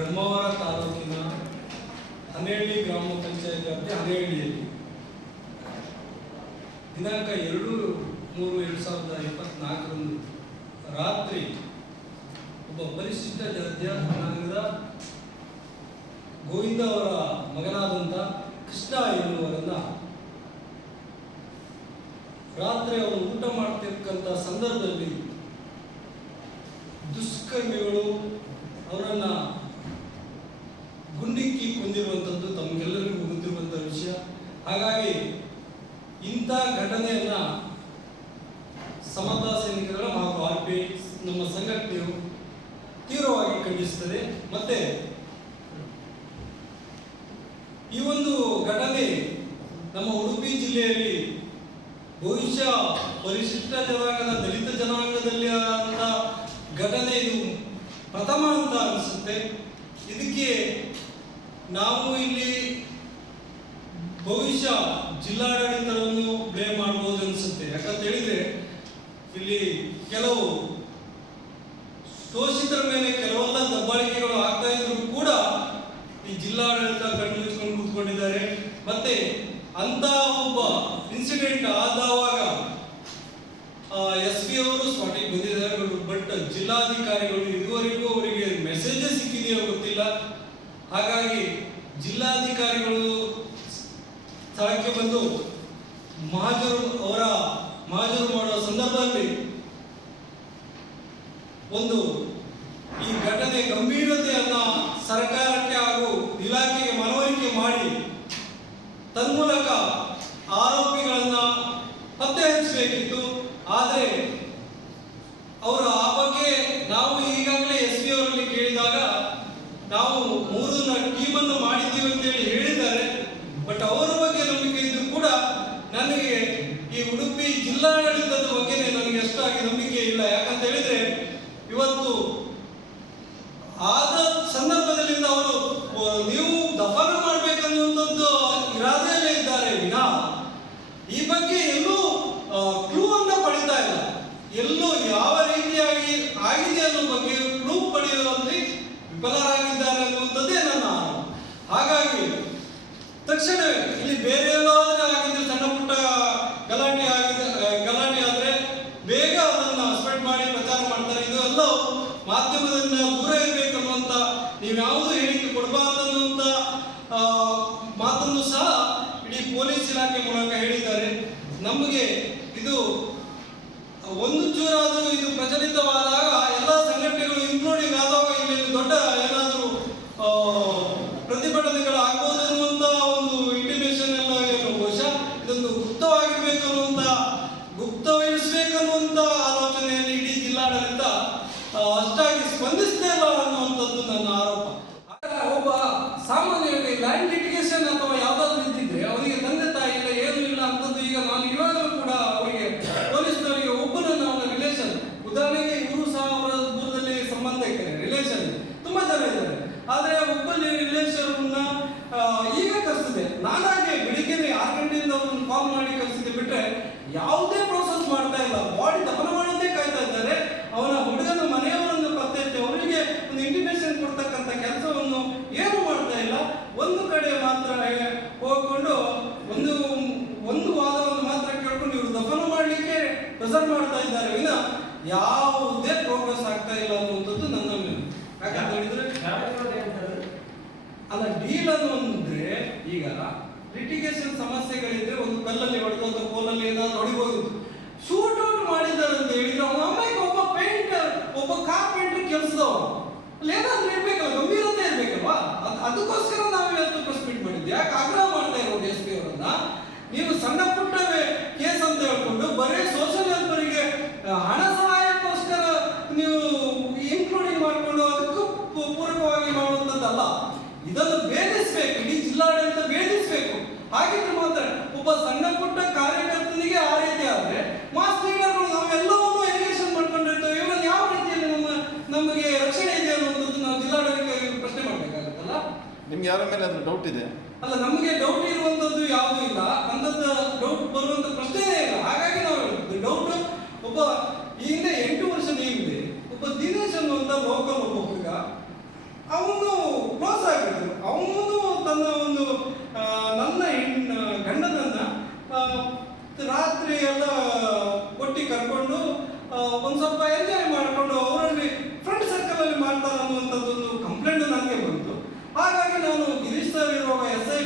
ಬ್ರಹ್ಮಾವರ ತಾಲೂಕಿನ ಹನೇಹಳ್ಳಿ ಗ್ರಾಮ ಪಂಚಾಯತ್ ವ್ಯಾಪ್ತಿ ಹನೇಹಳ್ಳಿಯಲ್ಲಿ ದಿನಾಂಕ ಎರಡು ಮೂರು ಎರಡು ಸಾವಿರದ ಇಪ್ಪತ್ನಾಲ್ಕರಂದು ರಾತ್ರಿ ಒಬ್ಬ ಪರಿಶಿಷ್ಟ ಜಾತಿಯ ಜನಾಂಗದ ಗೋವಿಂದ ಅವರ ಮಗನಾದಂಥ ಕೃಷ್ಣ ಎನ್ನುವರನ್ನ ರಾತ್ರಿ ಅವರು ಊಟ ಮಾಡ್ತಿರ್ತಕ್ಕಂಥ ಸಂದರ್ಭದಲ್ಲಿ ದುಷ್ಕರ್ಮಿಗಳು ಅವರನ್ನ ಗುಂಡಿಕ್ಕಿ ಕೊಂದಿರುವಂಥದ್ದು ತಮಗೆಲ್ಲರಿಗೂ ಗೊತ್ತಿರುವಂಥ ವಿಷಯ. ಹಾಗಾಗಿ ಇಂಥ ಘಟನೆಯನ್ನ ಸಮತಾ ಸೈನಿಕರ ಹಾಗೂ ಆರ್ ಪಿ ನಮ್ಮ ಸಂಘಟನೆಯು ತೀವ್ರವಾಗಿ ಖಂಡಿಸುತ್ತದೆ. ಮತ್ತೆ ಈ ಒಂದು ಘಟನೆ ನಮ್ಮ ಉಡುಪಿ ಜಿಲ್ಲೆಯಲ್ಲಿ ಬಹುಶಃ ಪರಿಶಿಷ್ಟ ಜನಾಂಗದ ದಲಿತ ಜನಾಂಗದಲ್ಲಿ ಆದಂಥ ಘಟನೆ ಇದು ಪ್ರಥಮ ಅಂತ ಅನಿಸುತ್ತೆ. ಇದಕ್ಕೆ ನಾವು ಇಲ್ಲಿ ಬಹುಶಃ ಜಿಲ್ಲಾಡಳಿತವನ್ನು ಬ್ಲೇಮ್ ಮಾಡಬಹುದು ಅನಿಸುತ್ತೆ. ಯಾಕಂತ ಹೇಳಿದ್ರೆ, ಇಲ್ಲಿ ಕೆಲವು ಶೋಷಿತರ ಮೇಲೆ ಕೆಲವೆಲ್ಲ ದಬ್ಬಾಳಿಕೆಗಳು ಆಗ್ತಾ ಇದ್ರು ಕೂಡ ಈ ಜಿಲ್ಲಾಡಳಿತ ಕಣ್ಣು ಕೂತ್ಕೊಂಡಿದ್ದಾರೆ. ಮತ್ತೆ ಅಂತ ಒಬ್ಬ ಇನ್ಸಿಡೆಂಟ್ ಆದವಾಗ ಎಸ್ ಪಿ ಅವರು ಸ್ಪಾಟಿಗೆ ಬಂದಿದ್ದಾರೆ. ಬಟ್ ಜಿಲ್ಲಾಧಿಕಾರಿಗಳು ಇದುವರೆಗೂ ಅವರಿಗೆ ಮೆಸೇಜ್ ಸಿಕ್ಕಿದೆಯೋ ಗೊತ್ತಿಲ್ಲ. ಹಾಗಾಗಿ ಜಿಲ್ಲಾಧಿಕಾರಿಗಳು ಸ್ಥಳಕ್ಕೆ ಬಂದು ಮಹಾಜರು ಅವರ ಮಹಾಜರು ಮಾಡುವ ಸಂದರ್ಭದಲ್ಲಿ ಒಂದು ಈ ಘಟನೆ ಗಂಭೀರತೆಯನ್ನ ಸರ್ಕಾರಕ್ಕೆ ಹಾಗೂ ಇಲಾಖೆಗೆ ಮನವರಿಕೆ ಮಾಡಿ ತನ್ಮೂಲಕ ಆರೋಪಿಗಳನ್ನ ಪತ್ತೆ ಹಚ್ಚಬೇಕಿತ್ತು. ಆದರೆ ಅವರು ಆ ಬಗ್ಗೆ ನಾವು ಈಗಾಗಲೇ ಎಸ್ ಪಿ ಅವರಲ್ಲಿ ಕೇಳಿದಾಗ ನಾವು ಮೂರು ಟೀಮನ್ನು ಮಾಡಿದ್ದೀವಿ ಅಂತೇಳಿ ಹೇಳಿದ್ದಾರೆ. ಬಟ್ ಅವರ ಬಗ್ಗೆ ನಂಬಿಕೆ ಇದ್ರೂ ಕೂಡ ನನಗೆ ಈ ಉಡುಪಿ ಜಿಲ್ಲಾಡಳಿತದ ಬಗ್ಗೆ ನನಗೆ ಅಷ್ಟಾಗಿ ನಂಬಿಕೆ ಇಲ್ಲ. ಯಾಕಂತ ಹೇಳಿದ್ರೆ, ಇವತ್ತು ಆದ ಸಂದರ್ಭದಲ್ಲಿ ಅವರು ನೀವು ದಫನ ಮಾಡಬೇಕನ್ನುವಂಥದ್ದು ಇರಾದೆಯಲ್ಲೇ ಇದ್ದಾರೆ ವಿನಾ. ಈ ಬಗ್ಗೆ ಎಲ್ಲೂ ಕ್ಲೂ ಅನ್ನ ಪಡಿತಾ ಇಲ್ಲ. ಎಲ್ಲೂ ಯಾವ ರೀತಿಯಾಗಿ ಆಗಿದೆ ಅನ್ನೋ ಬಗ್ಗೆ ಕ್ಲೂ ಪಡೆಯುವಲ್ಲಿ ವಿಫಲರಾಗಿದ್ದಾರೆ ಅನ್ನುವಂಥದ್ದೇ ನನ್ನ ಆರೋಪ. ಹಾಗಾಗಿ ತಕ್ಷಣವೇ ಇಲ್ಲಿ ಬೇರೆ ಎಲ್ಲಾದ್ರೆ ಆಗಿದ್ರೆ ಸಣ್ಣ ಪುಟ್ಟ ಗಲಾಟೆ ಆಗಿದೆ ಆ, ಗಲಾಟೆ ಆದ್ರೆ ಬೇಗ ಅದನ್ನ ಸ್ಪ್ರೆಡ್ ಮಾಡಿ ಪ್ರಚಾರ ಮಾಡ್ತಾರೆ ಇದು ಎಲ್ಲ ಮಾಧ್ಯಮದಿಂದ ದೂರ ಇರಬೇಕನ್ನುವಂತ ನೀವು ಯಾವುದು ಹೇಳಿಕೆ ಕೊಡಬಾರ್ದು ಅನ್ನುವಂತ ಆ, ಮಾತನ್ನು ಸಹ ಇಡೀ ಪೊಲೀಸ್ ಇಲಾಖೆ ಮೂಲಕ ಹೇಳಿದ್ದಾರೆ. ನಮಗೆ ಇದು ಒಂದು ಚೂರಾದರೂ ಇದು ಪ್ರಚಲಿತವಾದಾಗ ಎಲ್ಲ ಸಂಘಟನೆಗಳು ಇನ್ಕ್ಲೂಡಿಂಗ್ ಆದಾಗ ಇಲ್ಲಿ ದೊಡ್ಡ ಏನಾದರೂ ಪ್ರತಿಭಟನೆಗಳು ಆಗ್ಬೋದು ಅನ್ನುವಂತ ಒಂದು ಇಂಟಿಮೇಷನ್ ಎಲ್ಲ ಏನು ಬಹುಶಃ ಇದೊಂದು ಗುಪ್ತವಾಗಿರ್ಬೇಕು ಅನ್ನುವಂತ ಗುಪ್ತವಹಿಸಬೇಕು ಅನ್ನುವಂತ ಆಲೋಚನೆಯಲ್ಲಿ ಇಡೀ ಜಿಲ್ಲಾಡಳಿತ ಅಷ್ಟಾಗಿ ಸ್ಪಂದಿಸ್ತಾ ಇಲ್ಲ ಅನ್ನುವಂಥದ್ದು ನನ್ನ ಆರೋಪ. ಒಬ್ಬ ಸಾಮಾನ್ಯವಾಗಿ ಲ್ಯಾಂಡ್ ಲಿಟಿಗೇಷನ್ ಅಥವಾ ಯಾವ್ದಾದ್ರು ಇದ್ದಿದ್ರೆ ಅವರಿಗೆ ತಂದೆ ತಾಯಿ ಇಲ್ಲ, ಏನು ಇಲ್ಲ ಅಂತದ್ದು ಈಗ ನಾನು ಇವಾಗಲೂ ಕೂಡ ಅವರಿಗೆ ಪೊಲೀಸ್ನವರಿಗೆ ಒಬ್ಬನನ್ನ ಅವನ ರಿಲೇಷನ್ ಉದಾಹರಣೆಗೆ ಇವರು ಸಹ ಅವರ ದೂರದಲ್ಲಿ ಸಂಬಂಧ ಇದೆ ರಿಲೇಷನ್ ತುಂಬಾ ಜನ ಇದ್ದಾರೆ. ಆದ್ರೆ ಒಬ್ಬನ ರಿಲೇಷನ್ ಈಗ ಕರೆಸಿದೆ. ನಾನಾಗೆ ಬೆಳಿಗ್ಗೆನೆ ಆರು ಗಂಟೆಯಿಂದ ಅವ್ರನ್ನ ಕಾಲ್ ಮಾಡಿ ಕರೆಸಿದೆ ಬಿಟ್ರೆ ಯಾವುದೇ ಪ್ರೋಸೆಸ್ ಮಾಡ್ತಾ ಇಲ್ಲ ಬಾಡಿ ದಫನ ಮಾಡೋದೇ ಕಾಯ್ತಾ ಇದ್ದಾರೆ ಅವನ ಹುಡುಗನ ಮನೆಯವರನ್ನು ಪತ್ತೆ ಹಚ್ಚಿ ಅವರಿಗೆ ಒಂದು ಇಂಟಿಮೇಷನ್ ಕೊಡ್ತಕ್ಕಂಥ ಕೆಲಸವನ್ನು ಏನು ಮಾಡ್ತಾ ಇಲ್ಲ ಒಂದು ಕಡೆ ಮಾತ್ರ ಹೇ- ಹೋಗ್ಕೊಂಡು ಒಂದು ಒಂದು ವಾದವನ್ನು ಮಾತ್ರ ಕೇಳ್ಕೊಂಡು ಇವರು ದಫನ ಮಾಡಲಿಕ್ಕೆ ಪ್ರೆಸೆಂಟ್ ಮಾಡ್ತಾ ಇದ್ದಾರೆ ವಿನ, ಯಾವುದೇ ಪ್ರೋಗ್ರೆಸ್ ಆಗ್ತಾ ಇಲ್ಲ ಅನ್ನುವಂಥದ್ದು ನನ್ನ ಯಾಕಂತ ಅಲ್ಲ ಡೀಲ್ ಅಂದ್ರೆ ಈಗ ಲಿಟಿಗೇಷನ್ ಸಮಸ್ಯೆಗಳಿದ್ರೆ ಒಂದು ಕಲ್ಲಲ್ಲಿ ಹೊಡೆದು ಅಥವಾ ಕೋಲಲ್ಲಿ ಏನಾದ್ರು ಹೊಡಿಬಹುದು ಶೂಟ್ ಔಟ್ ಮಾಡಿದ್ದಾರೆ ಅಂತ ಹೇಳಿದ್ರೆ ಅಮ್ಮಾಯಿಗೆ ಒಬ್ಬ ಪೇಂಟರ್ ಒಬ್ಬ ಕಾರ್ಪೆಂಟರ್ ಕೆಲಸದವ ಅಲ್ಲಿ ಏನಾದ್ರೂ ಇರ್ಬೇಕಲ್ಲ, ಗಂಭೀರತೆ ಇರ್ಬೇಕಲ್ವಾ? ಅದಕ್ಕೋಸ್ಕರ ನಾವು ಇವತ್ತು ಪ್ರೆಸ್ ಮಾಡಿದ್ವಿ ಯಾಕೆ ಆಗ್ರಹ ಮಾಡ್ತಾ ಇರೋದು ಎಸ್ ಪಿ ಅವರನ್ನ? ನೀವು ಸಣ್ಣ ಪುಟ್ಟ ಹಾಗಿದ್ರೆ ಮಾತ್ರ ಒಬ್ಬ ಸಣ್ಣ ಪುಟ್ಟ ಕಾರ್ಯಕರ್ತನಿಗೆ ಆ ರೀತಿ ಆದ್ರೆ ಮಾಸ್ ಲೀಡರ್ಗಳು ನಾವೆಲ್ಲವನ್ನೂ ಎಲಿಗೇಷನ್ ಮಾಡ್ಕೊಂಡಿರ್ತೇವೆ. ಇವನ್ ಯಾವ ರೀತಿಯಲ್ಲಿ ನಮ್ಮ ನಮಗೆ ರಕ್ಷಣೆ ಇದೆ ಅನ್ನುವಂಥದ್ದು ನಾವು ಜಿಲ್ಲಾಡಳಿತ ಪ್ರಶ್ನೆ ಮಾಡ್ಬೇಕಾಗುತ್ತಲ್ಲ? ನಿಮ್ಗೆ ಯಾರ ಮೇಲೆ ಅದು ಡೌಟ್ ಇದೆ? ಅಲ್ಲ ನಮಗೆ ಡೌಟ್ ಇರುವಂತದ್ದು ಯಾವುದೂ ಇಲ್ಲ. ಅಂತದ್ದು ಡೌಟ್ ಬರುವಂತ ಪ್ರಶ್ನೆನೇ ಇಲ್ಲ. ಹಾಗಾಗಿ ನಾವು ಡೌಟ್ ಒಬ್ಬ ಈ ಹಿಂದೆ ಎಲ್ಲ ಒಟ್ಟಿ ಕರ್ಕೊಂಡು ಒಂದು ಸ್ವಲ್ಪ ಎಂಜಾಯ್ ಮಾಡಿಕೊಂಡು ಅವರಲ್ಲಿ ಫ್ರೆಂಡ್ ಸರ್ಕಲ್ ಅಲ್ಲಿ ಮಾಡ್ತಾರೆ ಅನ್ನುವಂಥದ್ದೊಂದು ಕಂಪ್ಲೇಂಟ್ ನನಗೆ ಬಂತು. ಹಾಗಾಗಿ ನಾನು ಗಿರೀಶ್ ಸರ್ ಇರುವಾಗ ಎಸ್ ಐ